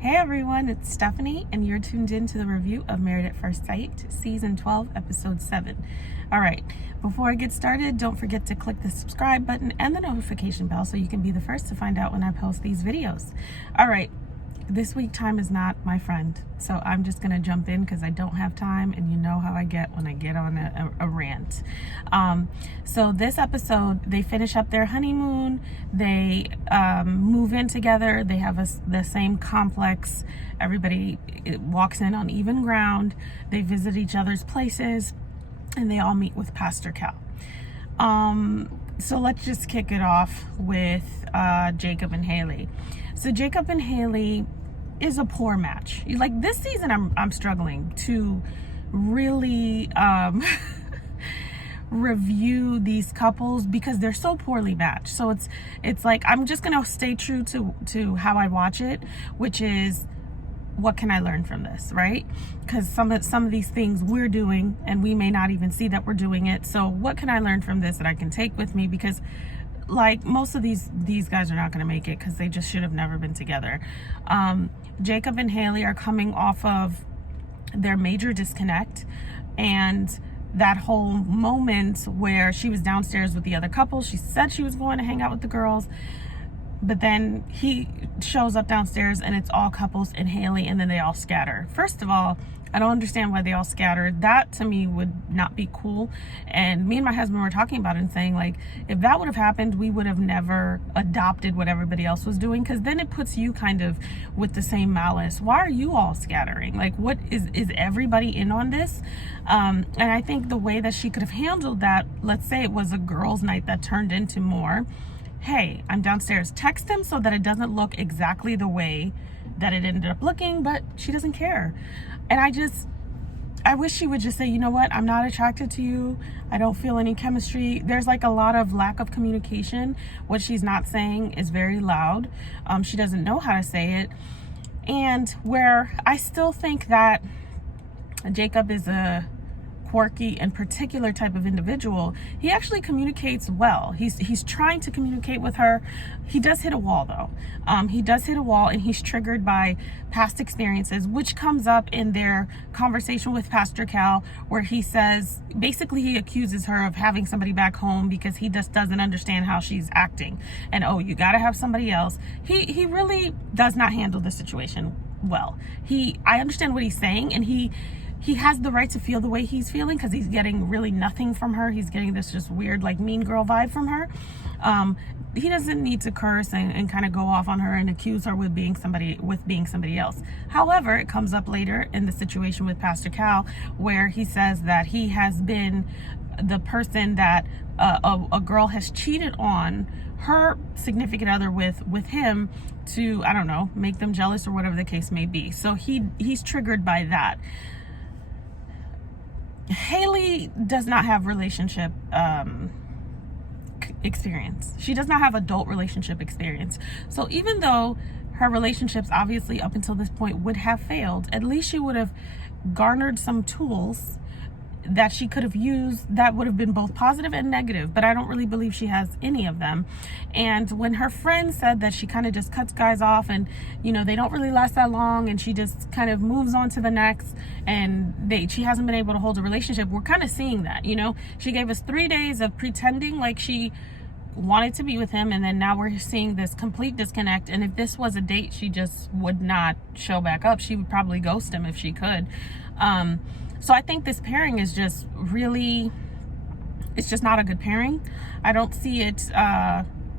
Hey everyone, it's Stephanie, and you're tuned in to the review of Married at First Sight, Season 12, Episode 7. All right, before I get started, don't forget to click the subscribe button and the notification bell so you can be the first to find out when I post these videos. All right, this week time is not my friend, so I'm just going to jump in because I don't have time, and you know how I get when I get on a rant. So this episode, they finish up their honeymoon, they move in together, they have the same complex, everybody walks in on even ground, they visit each other's places, and they all meet with Pastor Cal. So let's just kick it off with Jacob and Haley. So Jacob and Haley is a poor match. Like this season, I'm struggling to really review these couples because they're so poorly matched. So it's like I'm just gonna stay true to how I watch it, which is what can I learn from this, right? Because some of these things we're doing and we may not even see that we're doing it. So what can I learn from this that I can take with me? Because like most of these guys are not going to make it because they just should have never been together. Jacob and Haley are coming off of their major disconnect, and that whole moment where she was downstairs with the other couple, she said she was going to hang out with the girls, but then he shows up downstairs and it's all couples and Haley, and then they all scatter. First of all, I don't understand why they all scattered. That to me would not be cool. And me and my husband were talking about it and saying, like, if that would have happened, we would have never adopted what everybody else was doing, because then it puts you kind of with the same malice. Why are you all scattering? Like, what is everybody in on this? And I think the way that she could have handled that, let's say it was a girls' night that turned into more, hey, I'm downstairs, text him so that it doesn't look exactly the way that it ended up looking, but she doesn't care. And I wish she would just say, you know what, I'm not attracted to you, I don't feel any chemistry. There's like a lot of lack of communication. What she's not saying is very loud. She doesn't know how to say it. And where I still think that Jacob is a quirky and particular type of individual, he actually communicates well. He's trying to communicate with her. He does hit a wall though. He does hit a wall, and he's triggered by past experiences, which comes up in their conversation with Pastor Cal, where he says, basically he accuses her of having somebody back home because he just doesn't understand how she's acting, and oh, you got to have somebody else. He really does not handle the situation well. I understand what he's saying, and he has the right to feel the way he's feeling because he's getting really nothing from her. He's getting this just weird, like, mean girl vibe from her. He doesn't need to curse and kind of go off on her and accuse her with being somebody else. However, it comes up later in the situation with Pastor Cal, where he says that he has been the person that a girl has cheated on her significant other with him to, I don't know, make them jealous or whatever the case may be. So he's triggered by that. Haley does not have relationship experience. She does not have adult relationship experience. So even though her relationships obviously up until this point would have failed, at least she would have garnered some tools that she could have used that would have been both positive and negative, but I don't really believe she has any of them. And when her friend said that she kind of just cuts guys off and, you know, they don't really last that long, and she just kind of moves on to the next, and she hasn't been able to hold a relationship, we're kind of seeing that, you know. She gave us 3 days of pretending like she wanted to be with him, and then now we're seeing this complete disconnect. And if this was a date, she just would not show back up. She would probably ghost him if she could. So I think this pairing is just really, it's just not a good pairing. I don't see it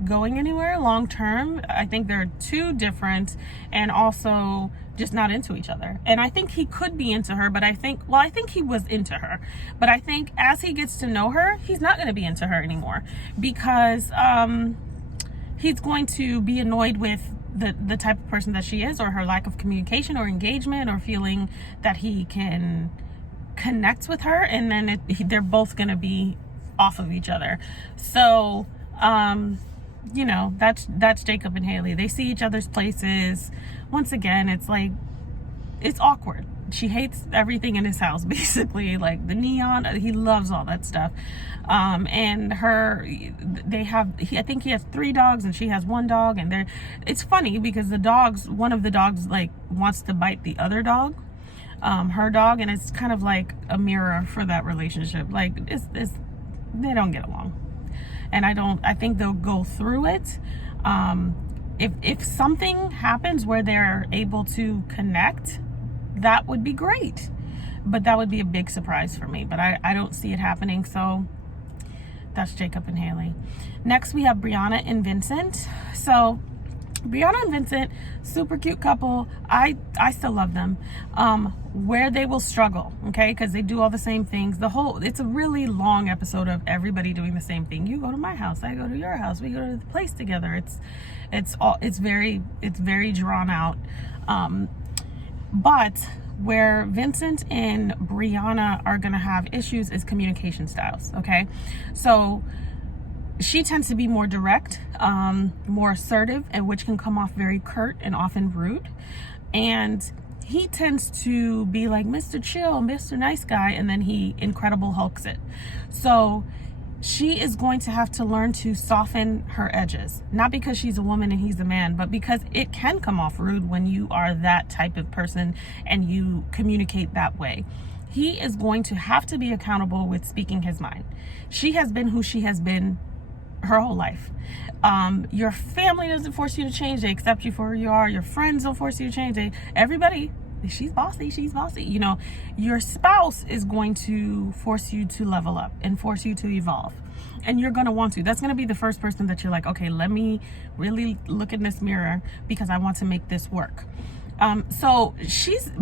going anywhere long term. I think they're too different and also just not into each other. And I think he could be into her, but I think he was into her. But I think as he gets to know her, he's not going to be into her anymore, because he's going to be annoyed with the type of person that she is, or her lack of communication or engagement, or feeling that he can connect with her, and then they're both going to be off of each other. So you know, that's Jacob and Haley. They see each other's places. Once again, it's like, it's awkward. she hates everything in his house, basically, like the neon. He loves all that stuff. And I think he has 3 dogs and she has 1 dog, and it's funny because one of the dogs like wants to bite the other dog, her dog, and it's kind of like a mirror for that relationship. Like they don't get along, and I think they'll go through it. If something happens where they're able to connect, that would be great, but that would be a big surprise for me. But I don't see it happening. So that's Jacob and Haley. Next we have Brianna and Vincent. So Brianna and Vincent, super cute couple. I still love them. Where they will struggle, okay, because they do all the same things. It's a really long episode of everybody doing the same thing. You go to my house, I go to your house, we go to the place together. It's very drawn out. But where Vincent and Brianna are gonna have issues is communication styles, okay? So she tends to be more direct, more assertive, and which can come off very curt and often rude. And he tends to be like Mr. Chill, Mr. Nice Guy, and then he Incredible Hulks it. So she is going to have to learn to soften her edges, not because she's a woman and he's a man, but because it can come off rude when you are that type of person and you communicate that way. He is going to have to be accountable with speaking his mind. She has been who she has been her whole life. Your family doesn't force you to change. They accept you for who you are. Your friends don't force you to change. Everybody, she's bossy. You know, your spouse is going to force you to level up and force you to evolve. And you're going to want to. That's going to be the first person that you're like, okay, let me really look in this mirror because I want to make this work. So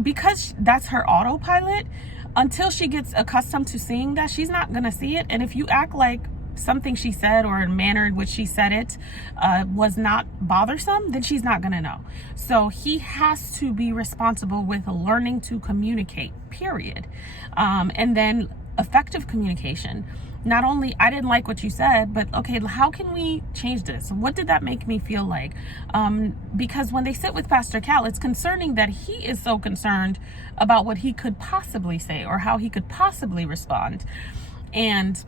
because that's her autopilot, until she gets accustomed to seeing that, she's not going to see it. And if you act like something she said or a manner in which she said it was not bothersome, then she's not gonna know. So he has to be responsible with learning to communicate, period. And then effective communication. Not only, I didn't like what you said, but okay, how can we change this? What did that make me feel like? Because when they sit with Pastor Cal, it's concerning that he is so concerned about what he could possibly say or how he could possibly respond. And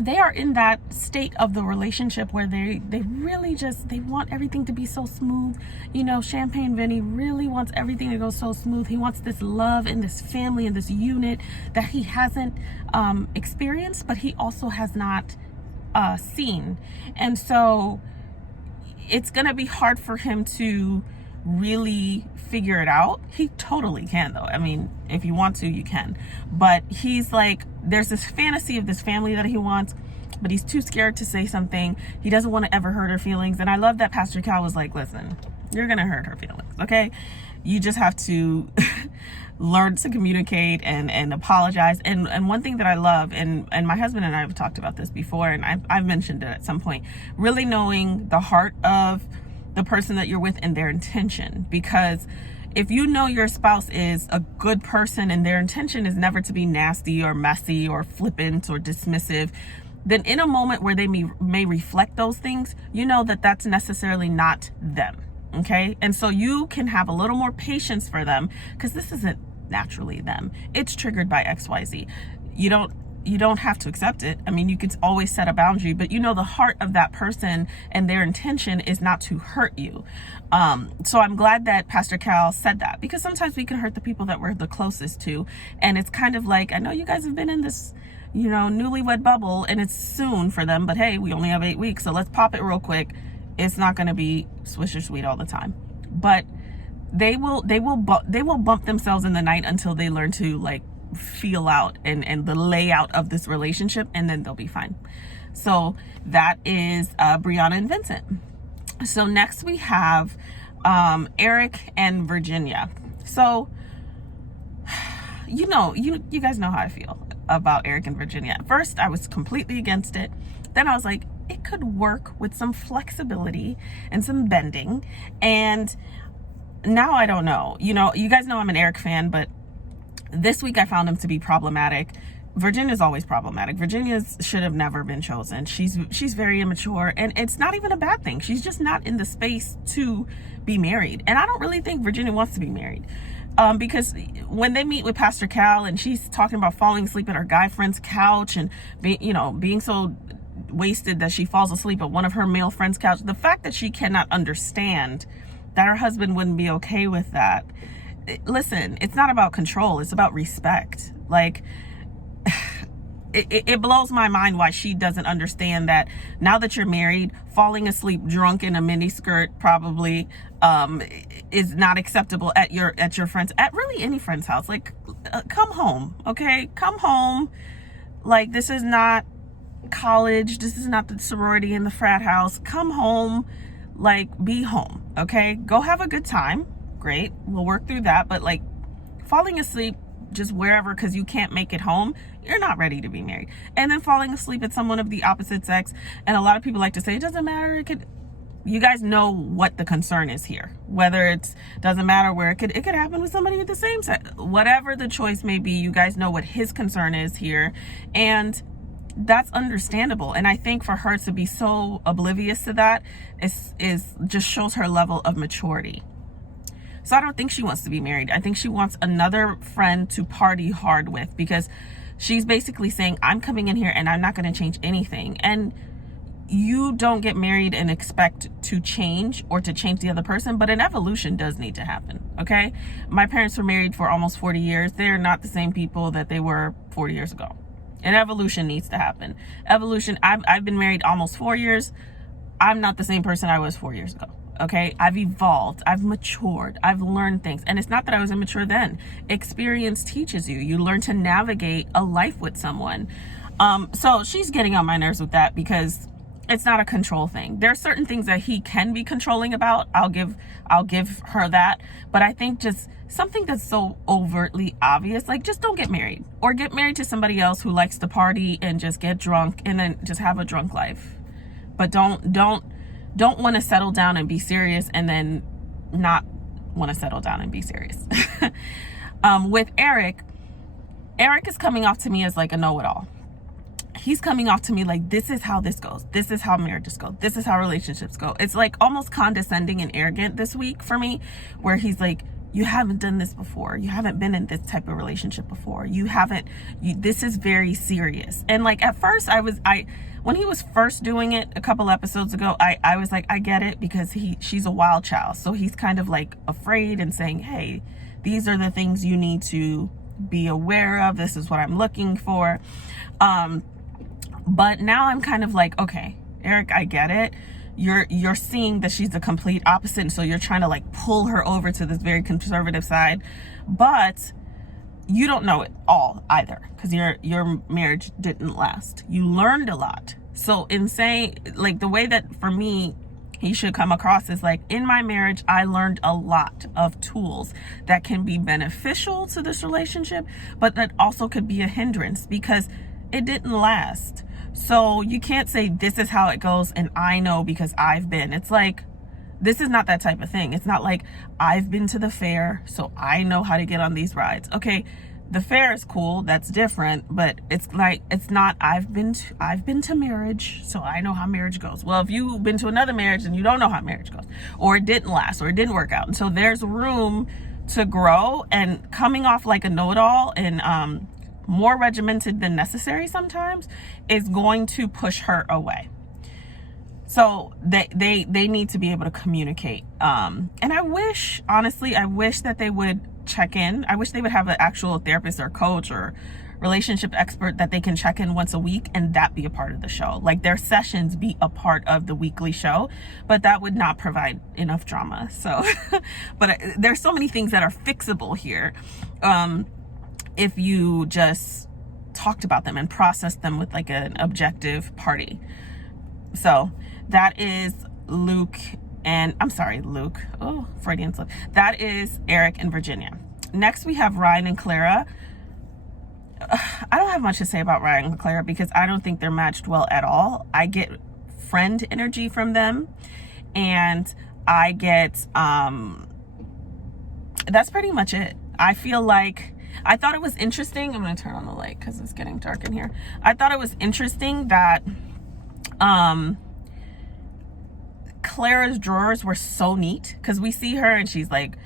they are in that state of the relationship where they really they want everything to be so smooth. You know, Champagne Vinny really wants everything to go so smooth. He wants this love and this family and this unit that he hasn't experienced, but he also has not seen. And so it's going to be hard for him to really figure it out. He totally can, though. I mean, if you want to, you can. But he's like, there's this fantasy of this family that he wants, but he's too scared to say something. He doesn't want to ever hurt her feelings. And I love that Pastor Cal was like, listen, you're gonna hurt her feelings, okay? You just have to learn to communicate and apologize. And one thing that I love, and my husband and I have talked about this before, and I've mentioned it at some point, really knowing the heart of the person that you're with and their intention. Because if you know your spouse is a good person and their intention is never to be nasty or messy or flippant or dismissive, then in a moment where they may reflect those things, you know that that's necessarily not them. Okay? And so you can have a little more patience for them because this isn't naturally them. It's triggered by XYZ. You don't have to accept it. I mean, you could always set a boundary, but you know the heart of that person and their intention is not to hurt you. So I'm glad that Pastor Cal said that, because sometimes we can hurt the people that we're the closest to. And it's kind of like, I know you guys have been in this, you know, newlywed bubble and it's soon for them, but hey, we only have 8 weeks. So let's pop it real quick. It's not going to be swish or sweet all the time, but they will bump themselves in the night until they learn to like feel out and the layout of this relationship, and then they'll be fine. So that is Brianna and Vincent. So next we have Eric and Virginia. So you guys know how I feel about Eric and Virginia. At first I was completely against it. Then I was like, it could work with some flexibility and some bending. And now I don't know. You know, you guys know I'm an Eric fan, but this week I found him to be problematic. Virginia's always problematic. Virginia should have never been chosen. She's very immature, and it's not even a bad thing. She's just not in the space to be married. And I don't really think Virginia wants to be married. Because when they meet with Pastor Cal and she's talking about falling asleep at her guy friend's couch and being so wasted that she falls asleep at one of her male friends' couch, the fact that she cannot understand that her husband wouldn't be okay with that. Listen, it's not about control, it's about respect. Like, it blows my mind why she doesn't understand that now that you're married, falling asleep drunk in a mini skirt probably is not acceptable at your friend's, at really any friend's house. Like, come home, okay? Come home. Like, this is not college, this is not the sorority in the frat house. Come home, like, be home, okay? Go have a good time, great, we'll work through that. But like, falling asleep just wherever because you can't make it home, you're not ready to be married. And then falling asleep at someone of the opposite sex, and a lot of people like to say it doesn't matter, you guys know what the concern is here, whether it's doesn't matter where it could happen with somebody with the same sex, whatever the choice may be. You guys know what his concern is here, and that's understandable. And I think for her to be so oblivious to that is just shows her level of maturity. So I don't think she wants to be married. I think she wants another friend to party hard with, because she's basically saying, I'm coming in here and I'm not going to change anything. And you don't get married and expect to change or to change the other person, but an evolution does need to happen, okay? My parents were married for almost 40 years. They're not the same people that they were 40 years ago. An evolution needs to happen. Evolution, I've been married almost 4 years. I'm not the same person I was 4 years ago. Okay, I've evolved, I've matured, I've learned things. And it's not that I was immature then. Experience teaches you. You learn to navigate a life with someone. So she's getting on my nerves with that because it's not a control thing. There are certain things that he can be controlling about. I'll give her that. But I think just something that's so overtly obvious, like, just don't get married, or get married to somebody else who likes to party and just get drunk and then just have a drunk life. But don't want to settle down and be serious and then not want to settle down and be serious. With Eric is coming off to me as like a know-it-all. He's coming off to me like, this is how this goes. This is how marriages go. This is how relationships go. It's like almost condescending and arrogant this week for me, where he's like, you haven't done this before. You haven't been in this type of relationship before. This is very serious. And like, at first when he was first doing it a couple episodes ago, I was like, I get it, because she's a wild child. So he's kind of like afraid and saying, hey, these are the things you need to be aware of. This is what I'm looking for. But now I'm kind of like, okay, Eric, I get it. You're seeing that she's the complete opposite. And so you're trying to like pull her over to this very conservative side, but you don't know it all either, because your marriage didn't last. You learned a lot. So in saying, like, the way that for me he should come across is like, in my marriage, I learned a lot of tools that can be beneficial to this relationship, but that also could be a hindrance because it didn't last. So you can't say this is how it goes and I know because I've been. It's like, this is not that type of thing. It's not like I've been to the fair, so I know how to get on these rides. Okay, the fair is cool, that's different, but it's like, it's not I've been to marriage, so I know how marriage goes. Well, if you've been to another marriage and you don't know how marriage goes, or it didn't last, or it didn't work out. And so there's room to grow, and coming off like a know-it-all and more regimented than necessary sometimes is going to push her away. So they need to be able to communicate. And I wish, honestly, that they would check in. I wish they would have an actual therapist or coach or relationship expert that they can check in once a week, and that be a part of the show. Like, their sessions be a part of the weekly show, but that would not provide enough drama. So, but there's so many things that are fixable here. If you just talked about them and processed them with like an objective party. So that is Luke. Oh, Freudian slip. That is Eric and Virginia. Next, we have Ryan and Clara. I don't have much to say about Ryan and Clara because I don't think they're matched well at all. I get friend energy from them, and I get, that's pretty much it. I feel like, I thought it was interesting. I'm going to turn on the light because it's getting dark in here. I thought it was interesting that, Clara's drawers were so neat, because we see her and she's like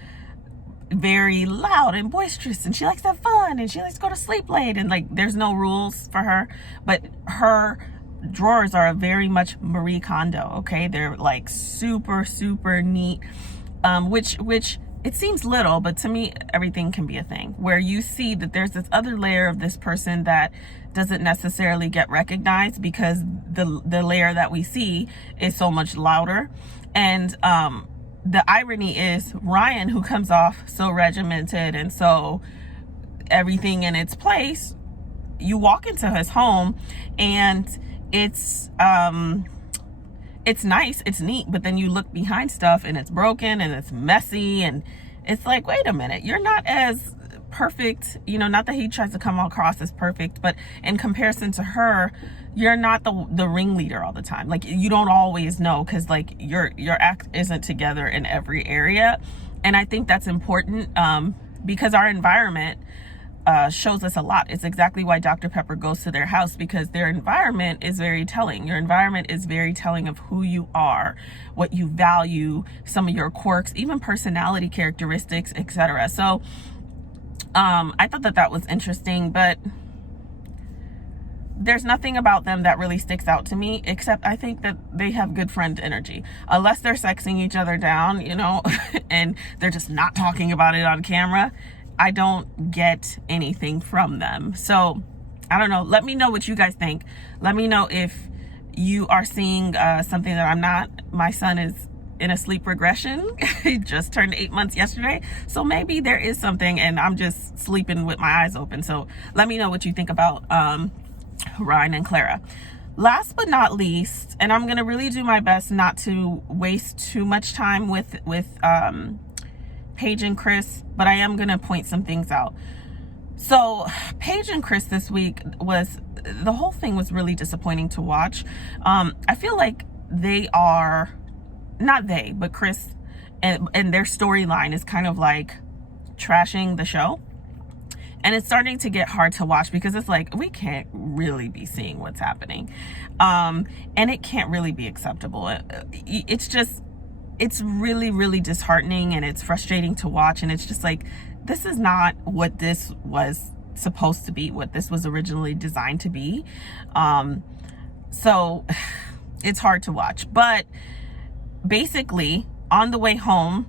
very loud and boisterous, and she likes to have fun, and she likes to go to sleep late, and like there's no rules for her. But her drawers are very much Marie Kondo. Okay, they're like super neat, which it seems little, but to me everything can be a thing, where you see that there's this other layer of this person that doesn't necessarily get recognized because the layer that we see is so much louder. And the irony is Ryan, who comes off so regimented and so everything in its place, you walk into his home and it's nice, it's neat, but then you look behind stuff and it's broken and it's messy, and it's like, wait a minute, you're not as perfect, you know, not that he tries to come across as perfect, but in comparison to her, you're not the ringleader all the time. Like, you don't always know, because like your act isn't together in every area. And I think that's important, because our environment shows us a lot. It's exactly why Dr. Pepper goes to their house, because their environment is very telling. Your environment is very telling of who you are, what you value, some of your quirks, even personality characteristics, etc. So I thought that was interesting, but there's nothing about them that really sticks out to me, except I think that they have good friend energy. Unless they're sexing each other down, you know, and they're just not talking about it on camera, I don't get anything from them. So I don't know. Let me know what you guys think. Let me know if you are seeing something that I'm not. My son is in a sleep regression. He just turned 8 months yesterday. So maybe there is something and I'm just sleeping with my eyes open. So let me know what you think about Ryan and Clara. Last but not least, and I'm going to really do my best not to waste too much time with Paige and Chris, but I am going to point some things out. So Paige and Chris this week the whole thing was really disappointing to watch. I feel like but Chris and their storyline is kind of like trashing the show. And it's starting to get hard to watch, because it's like, we can't really be seeing what's happening. And it can't really be acceptable. It's really disheartening, and it's frustrating to watch. And it's just like, this is not what this was supposed to be, what this was originally designed to be. So it's hard to watch. But basically, on the way home,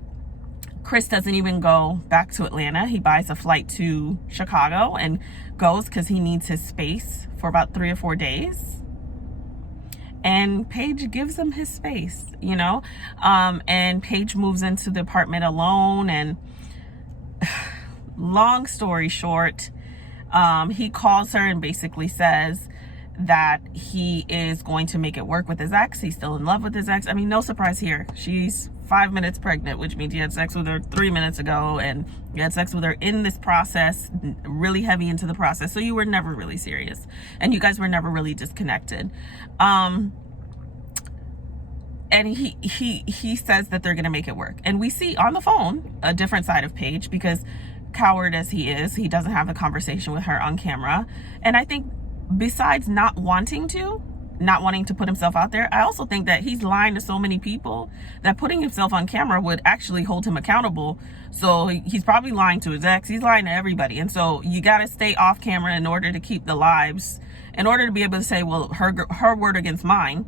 Chris doesn't even go back to Atlanta. He buys a flight to Chicago and goes because he needs his space for about 3 or 4 days. And Paige gives him his space, you know? And Paige moves into the apartment alone. And long story short, he calls her and basically says that he is going to make it work with his ex. He's still in love with his ex. I mean, no surprise here. She's 5 minutes pregnant, which means you had sex with her 3 minutes ago, and you had sex with her in this process, really heavy into the process. So you were never really serious, and you guys were never really disconnected. And he says that they're going to make it work. And we see on the phone a different side of Paige, because coward as he is, he doesn't have the conversation with her on camera. And I think besides not wanting to put himself out there, I also think that he's lying to so many people that putting himself on camera would actually hold him accountable. So he's probably lying to his ex. He's lying to everybody. And so you got to stay off camera in order to keep the lives, in order to be able to say, well, her word against mine.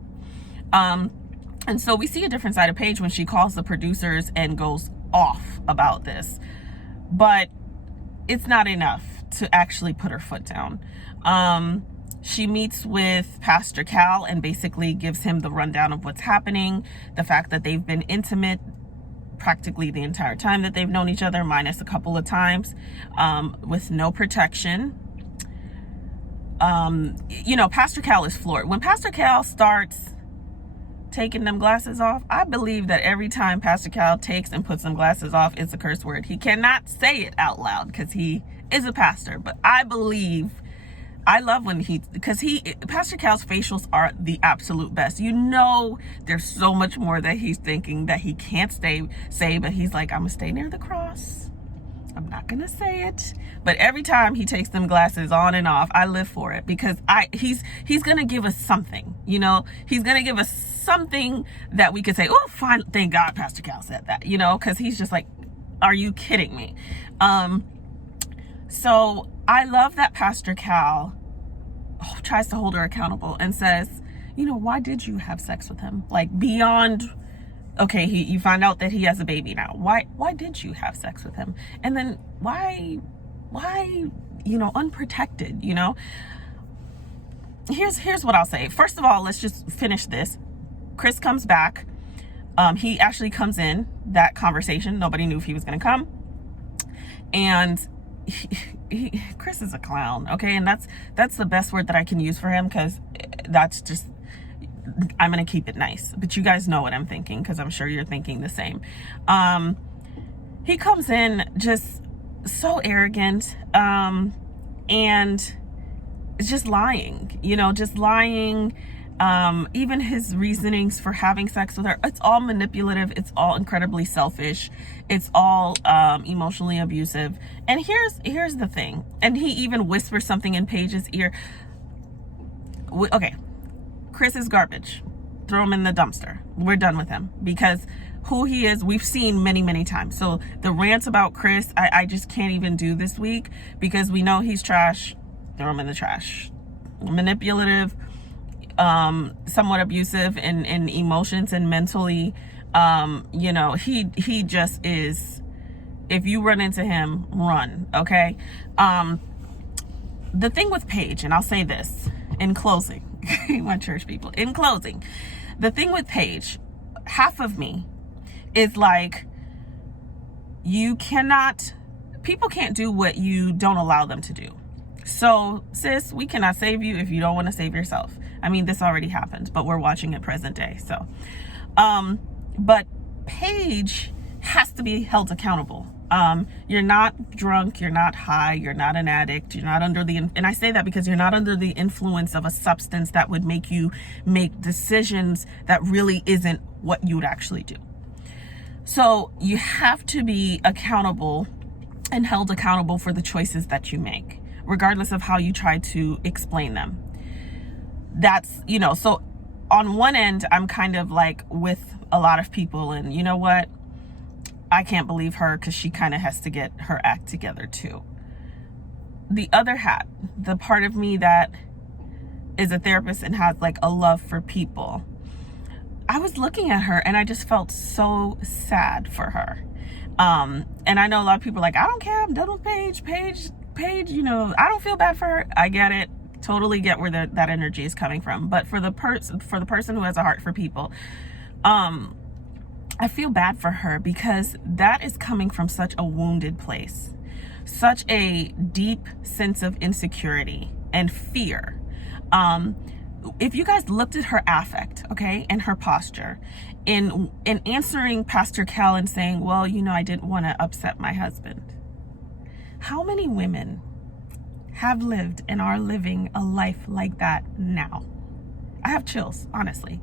And so we see a different side of Paige when she calls the producers and goes off about this. But it's not enough to actually put her foot down. She meets with Pastor Cal and basically gives him the rundown of what's happening, the fact that they've been intimate practically the entire time that they've known each other, minus a couple of times, with no protection. You know, Pastor Cal is floored. When Pastor Cal starts taking them glasses off, I believe that every time Pastor Cal takes and puts them glasses off, it's a curse word. He cannot say it out loud because he is a pastor, but I love when Pastor Cal's facials are the absolute best. You know, there's so much more that he's thinking that he can't say, but he's like, I'm gonna stay near the cross. I'm not gonna say it. But every time he takes them glasses on and off, I live for it, because he's gonna give us something, you know? He's gonna give us something that we could say, oh, fine, thank God Pastor Cal said that, you know? Because he's just like, Are you kidding me? So I love that Pastor Cal tries to hold her accountable and says, why did you have sex with him? Like, beyond, okay, you find out that he has a baby now. Why did you have sex with him? And then why, unprotected, Here's what I'll say. First of all, let's just finish this. Chris comes back. He actually comes in that conversation. Nobody knew if he was going to come. And Chris is a clown, okay? And that's the best word that I can use for him, because that's just, I'm going to keep it nice. But you guys know what I'm thinking, because I'm sure you're thinking the same. He comes in just so arrogant, and just lying, just lying. Even his reasonings for having sex with her, it's all manipulative. It's all incredibly selfish. It's all emotionally abusive. And here's the thing. And he even whispers something in Paige's ear. Okay, Chris is garbage. Throw him in the dumpster. We're done with him, because who he is, we've seen many, many times. So the rants about Chris, I just can't even do this week, because we know he's trash. Throw him in the trash. Manipulative, somewhat abusive in emotions and mentally. He just is. If you run into him, run, okay? The thing with Paige, and I'll say this in closing, my church people, in closing, the thing with Paige, half of me is like, people can't do what you don't allow them to do. So, sis, we cannot save you if you don't want to save yourself. I mean, this already happened, but we're watching it present day. So, but Paige has to be held accountable. You're not drunk, you're not high, you're not an addict, you're not under and I say that because you're not under the influence of a substance that would make you make decisions that really isn't what you would actually do. So you have to be accountable and held accountable for the choices that you make, regardless of how you try to explain them. That's, so on one end, I'm kind of like with a lot of people, and you know what? I can't believe her, because she kind of has to get her act together too. The other hat, the part of me that is a therapist and has like a love for people, I was looking at her and I just felt so sad for her. And I know a lot of people are like, I don't care, I'm done with Paige, I don't feel bad for her. I get it. Totally get where that energy is coming from. But for the person who has a heart for people, I feel bad for her, because that is coming from such a wounded place, such a deep sense of insecurity and fear. If you guys looked at her affect, okay, and her posture in answering Pastor Cal and saying, well, I didn't want to upset my husband. How many women have lived and are living a life like that now? I have chills, honestly.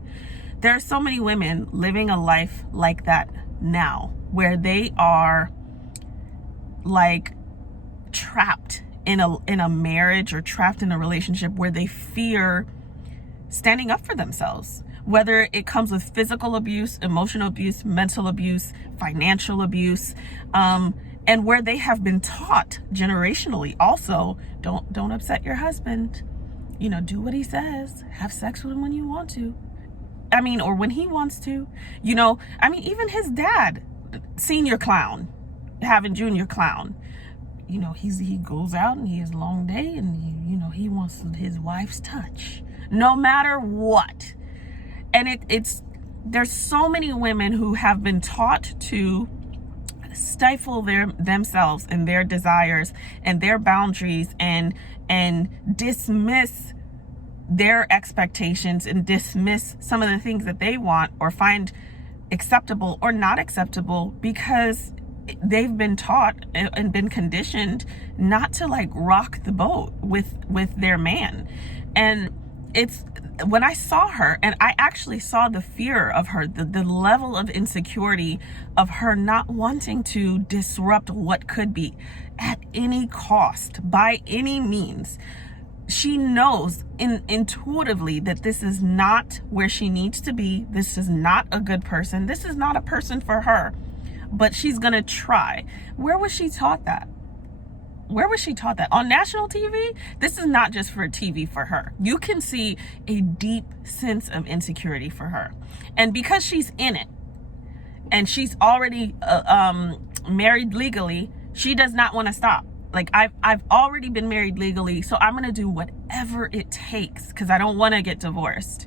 There are so many women living a life like that now, where they are like trapped in a marriage, or trapped in a relationship where they fear standing up for themselves, whether it comes with physical abuse, emotional abuse, mental abuse, financial abuse, and where they have been taught generationally also, don't upset your husband, do what he says, have sex with him when you want to, or when he wants to, even his dad, senior clown, having junior clown, he goes out and he has a long day, and he wants his wife's touch no matter what. And there's so many women who have been taught to stifle themselves and their desires and their boundaries, and dismiss their expectations, and dismiss some of the things that they want or find acceptable or not acceptable, because they've been taught and been conditioned not to like rock the boat with their man. And it's when I saw her, and I actually saw the fear of her, the level of insecurity of her not wanting to disrupt what could be at any cost, by any means. She knows intuitively that this is not where she needs to be. This is not a good person. This is not a person for her. but she's gonna try. Where was she taught that? Where was she taught that? On national TV? This is not just for TV for her. You can see a deep sense of insecurity for her. And because she's in it, and she's already married legally, she does not want to stop. Like, I've already been married legally, so I'm going to do whatever it takes because I don't want to get divorced.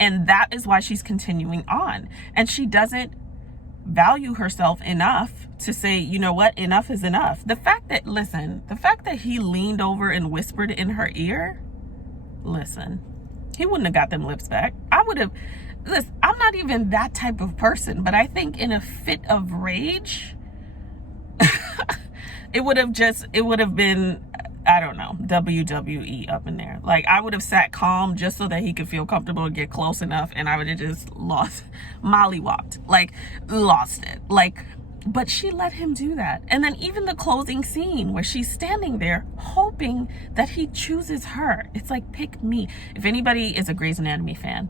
And that is why she's continuing on. And she doesn't value herself enough to say, you know what, enough is enough. The fact that he leaned over and whispered in her ear, listen, he wouldn't have got them lips back. Listen, I'm not even that type of person, but I think in a fit of rage, it would have been, I don't know, WWE up in there. Like, I would have sat calm just so that he could feel comfortable and get close enough, and I would have just lost it. Like, but she let him do that. And then even the closing scene where she's standing there hoping that he chooses her. It's like, pick me. If anybody is a Grey's Anatomy fan,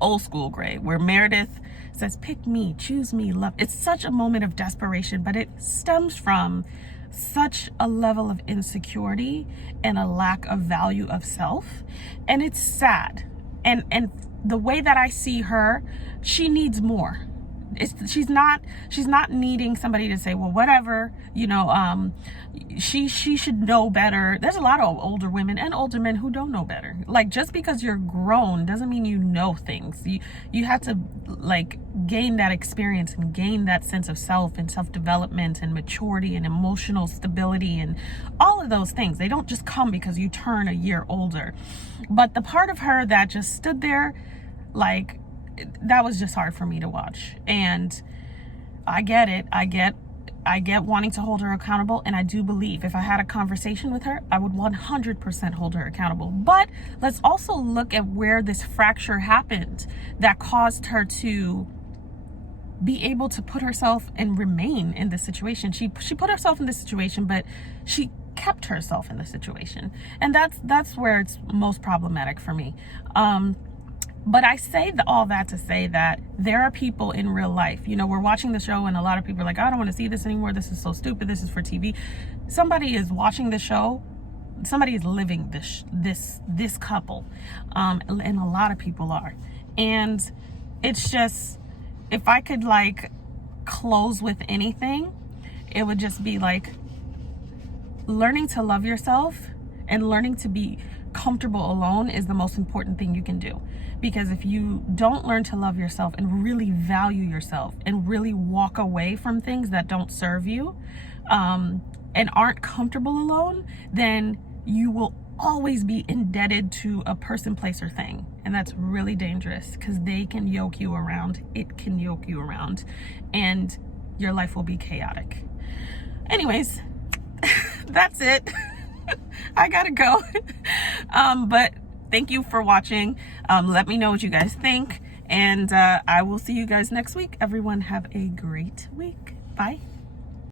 old school Grey, where Meredith says, pick me, choose me, love. It's such a moment of desperation, but it stems from such a level of insecurity and a lack of value of self. And it's sad. And the way that I see her, she needs more. She's not needing somebody to say, well, whatever, she should know better. There's a lot of older women and older men who don't know better. Like, just because you're grown doesn't mean you know things. You have to gain that experience and gain that sense of self and self-development and maturity and emotional stability and all of those things. They don't just come because you turn a year older. But the part of her that just stood there, that was just hard for me to watch. And I get it. I get wanting to hold her accountable. And I do believe if I had a conversation with her, I would 100% hold her accountable. But let's also look at where this fracture happened that caused her to be able to put herself and remain in this situation. She put herself in this situation, but she kept herself in the situation. And that's where it's most problematic for me. But I say all that to say that there are people in real life. We're watching the show and a lot of people are like, I don't want to see this anymore. This is so stupid. This is for TV. Somebody is watching the show. Somebody is living this couple. And a lot of people are. And it's just, if I could close with anything, it would just be learning to love yourself and learning to be comfortable alone is the most important thing you can do. Because if you don't learn to love yourself and really value yourself and really walk away from things that don't serve you, and aren't comfortable alone, then you will always be indebted to a person, place, or thing. And that's really dangerous because they can yoke you around. It can yoke you around and your life will be chaotic. Anyways, that's it. I gotta go. But thank you for watching. Let me know what you guys think. And I will see you guys next week. Everyone have a great week. Bye.